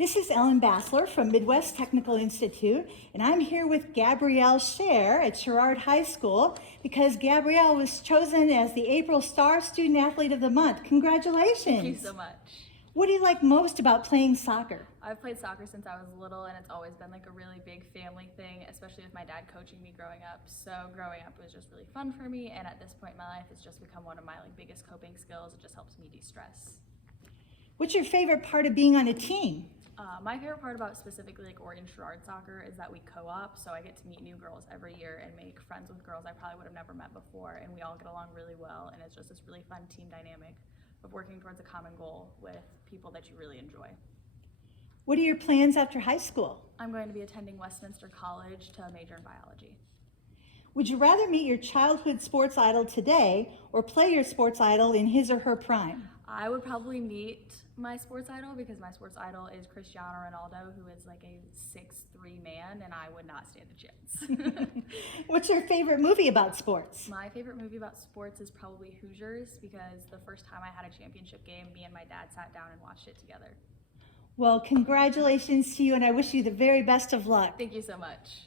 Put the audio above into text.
This is Ellen Bassler from Midwest Technical Institute, and I'm here with Gabrielle Sherrard at Sherrard High School because Gabrielle was chosen as the April Star Student Athlete of the Month. Congratulations. Thank you so much. What do you like most about playing soccer? I've played soccer since I was little, and it's always been like a really big family thing, especially with my dad coaching me growing up. So growing up was just really fun for me, and at this point in my life, it's just become one of my biggest coping skills. It just helps me de-stress. What's your favorite part of being on a team? My favorite part about specifically Oregon Sherrard soccer is that we co-op, so I get to meet new girls every year and make friends with girls I probably would have never met before, and we all get along really well, and it's just this really fun team dynamic of working towards a common goal with people that you really enjoy. What are your plans after high school? I'm going to be attending Westminster College to major in biology. Would you rather meet your childhood sports idol today or play your sports idol in his or her prime? I would probably meet my sports idol because my sports idol is Cristiano Ronaldo, who is like a 6'3" man, and I would not stand a chance. What's your favorite movie about sports? My favorite movie about sports is probably Hoosiers because the first time I had a championship game, me and my dad sat down and watched it together. Well, congratulations to you, and I wish you the very best of luck. Thank you so much.